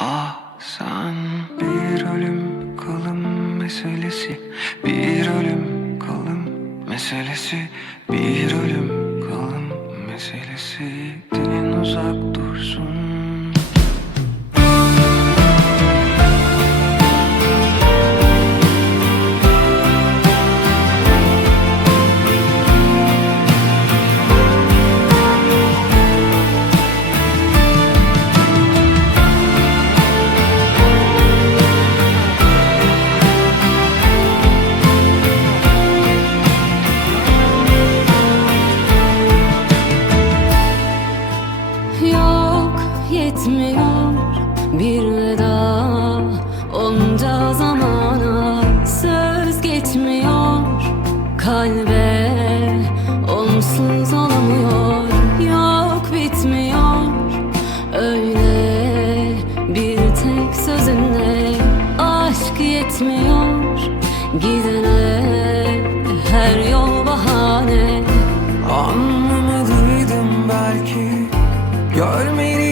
Ah sen bir ölüm kalım meselesi. Bir ölüm kalım meselesi. Bir ölüm kalım meselesi. Dinin uzak dursun yetmiyor. Bir veda Onca zamana söz geçmiyor. Kalbe onsuz olamıyor. Yok bitmiyor. Öyle bir tek sözünle Aşk yetmiyor. Gidene her yol bahane. Anlamalıydım belki. Görmeyi